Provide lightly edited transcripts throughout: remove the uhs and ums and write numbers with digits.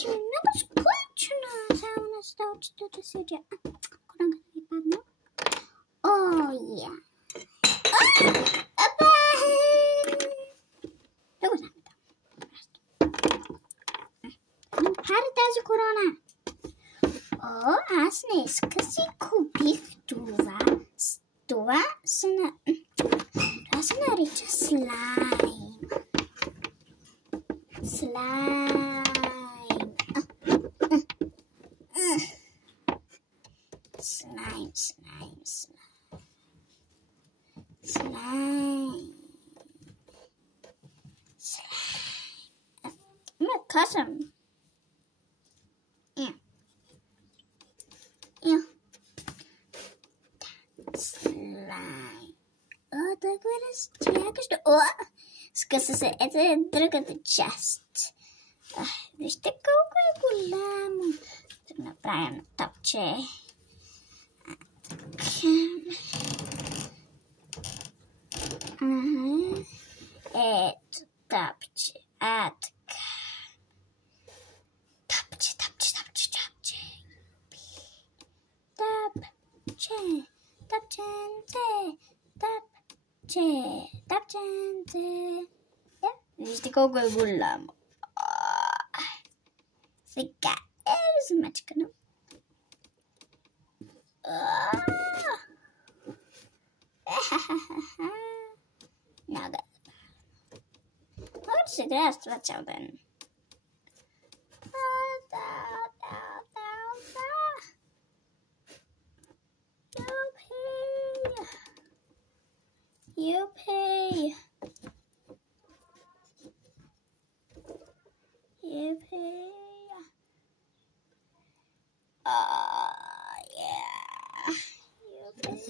че ми е много скучно. Само на столчето да седя. Коронката ми падна. О, я. Апа! Да го знам. Хари тази корона. О, аз днеска си купих това. Това се нарича слайм. Слайм. Слайм, слайм, слайм. Слайм. Слайм. Казвам. Слайм. О, толкова разтягащо. О, скъса се. Ето е другата част. Вижте колко е голямо. Да направим топче. Ето топче. Така. Топче, топче, топче, топче. Топче. Топченце. Топче. Топченце. Вижте колко е голямо. Сега е размачкано. Много да. Мога да се играя с това цял ден. Юпей! Юпей! Yeah! Юпей!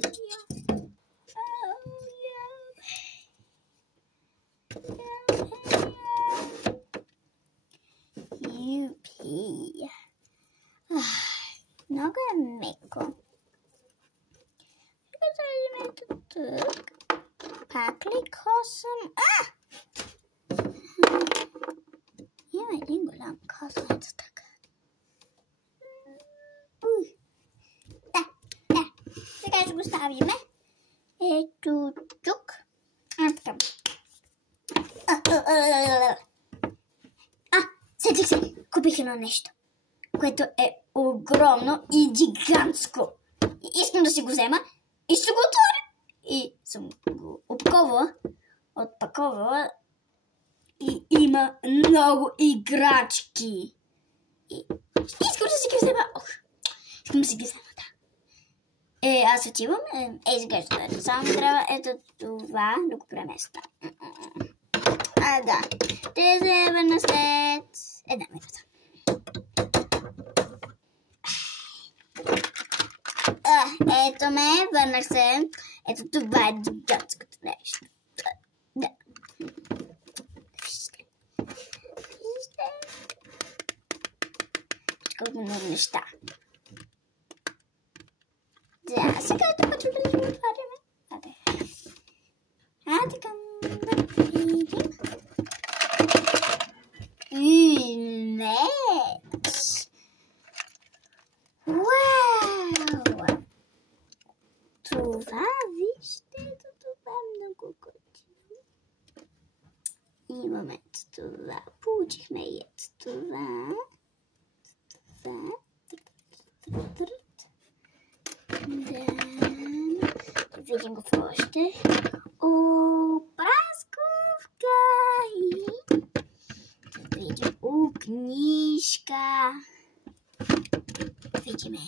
Юпей! Много е меко. Тук. Пак ли косъм? Има един голям косъм. Ето така. Да. Сега ще го ставим. Ето тук. Така. Сетих се. Купих едно нещо, което е огромно и гигантско. И искам да си го взема и ще го отворя. И съм го отпаковала и има много играчки. И искам да си ги взема. Искам да си ги взема, да. Аз отивам. Изглежда. Само трябва ето това да го преместя. Да. Те се върна след една минута. Ето ме, върнах се. Ето това е гигантското нещо. Да. Вижте. Колко много неща. Да, сега тук да го отваряме. Така да видим. Меч! Вау! Това, вижте, това е много готино. Имаме това. Получихме и това. Да. Видим какво още. Прасковка и да видим книжка. Видиме.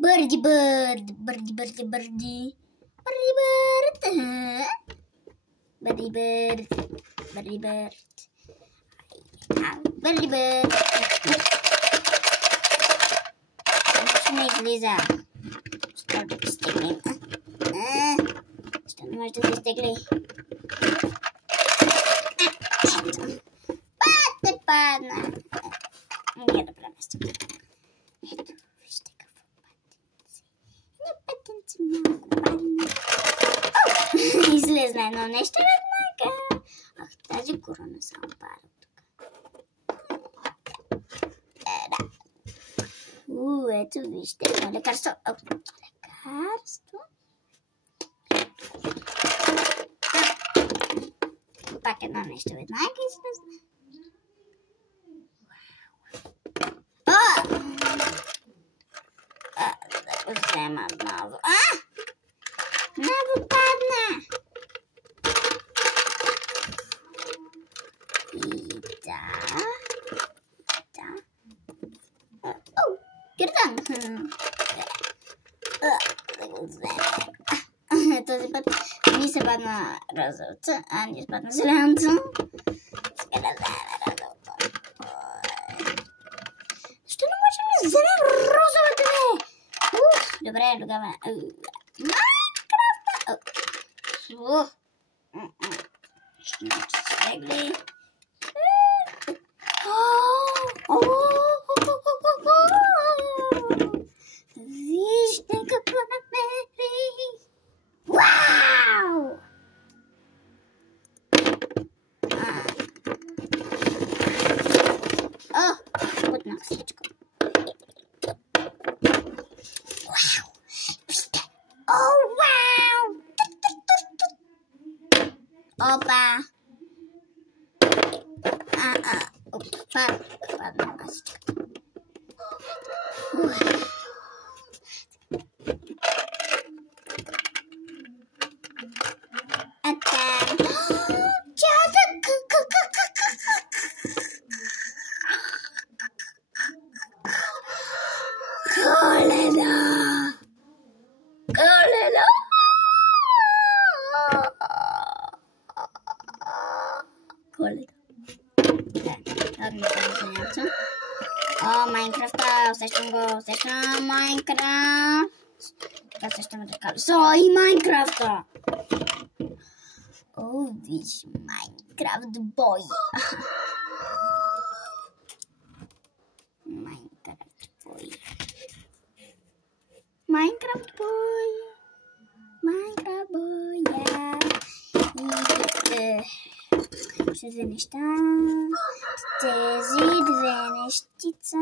Бърди. Ще не излиза. Ще да стигнем. Ще не може да се стегли. Падна. Не да преместим. Ето, вижте какво пътенци. Не пътенци, много падна. Излезна едно нещо веднага. Тази корона само пада тук. Ето вижте, едно лекарство. Лекарство. Пак едно нещо веднага излезна. Да го взема отново. Много падна. И да. Киртан. Да го вземем. Този път ми се падна розовата, а ни се падна зелената. Сега да вземем розовата. Защо не можем да вземем розовата, бе? Добре, тогава. Майнкрафта! Ще ми стегли. Вижте какво намерих! Вау! Путнах всичко. Вау! Вижте! Вау! Опа! Падна масичката. Майнкрафта, усещам го, усещам Майнкрафт. Така усещам да кажа. И Майнкрафта! Виж, Майнкрафт бой. Майнкрафт бой. Майнкрафт бой. Майнкрафт бой, Ще две неща. Тези две нещица.